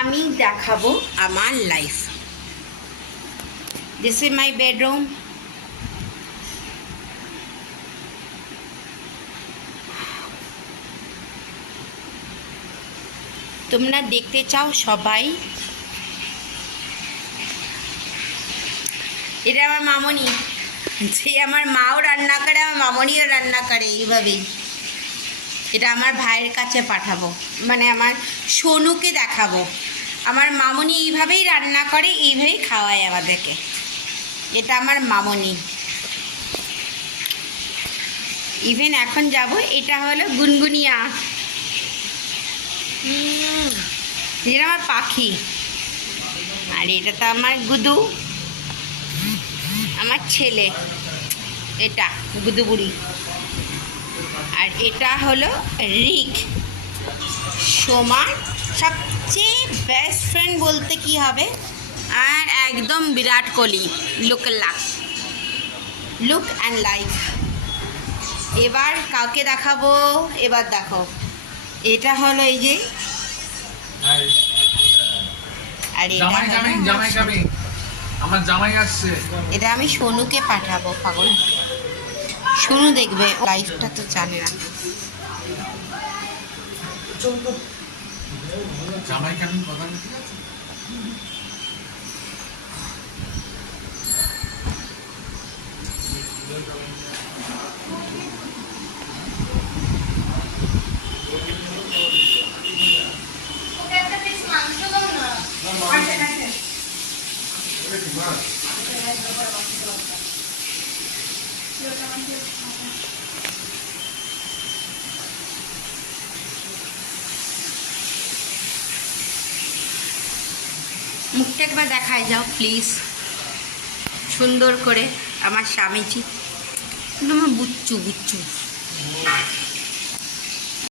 আমি দেখাবো আমার life. This is my bedroom. তোমরা দেখতে চাও সবাই? এটা আমার মামনি, যে আমার মাও রান্না করে, আমার মামনিও রান্না করে এইভাবেই। এটা আমার ভাইয়ের কাছে পাঠাবো, মানে আমার সোনুকে দেখাবো। আমার মামনি এইভাবেই রান্না করে, এইভাবেই খাওয়ায় আমাদেরকে। এটা আমার মামনি। ইভেন এখন যাব, এটা হলো গুনগুনিয়া, এটা আমার পাখি। আর এটা তো আমার গুদু, আমার ছেলে, এটা গুদু বুড়ি। আর এটা হলো রিক, সোমার সবচেয়ে বেস্ট ফ্রেন্ড বলতে কি হবে, আর একদম Virat Kohli look and like. এবার কাউকে দেখাবো, এবার দেখো, এটা হলো এই যে, আর আমার জামাই আসছে। এটা আমি সোনুকে পাঠাবো। পাগল সোনু দেখবে, লাইফটা তো জানে না। জামাই কেমন কথা ঠিক আছে। মুখটা একবার দেখায় যাও প্লিজ, সুন্দর করে। আমার স্বামীজি, আমার বুচ্চু।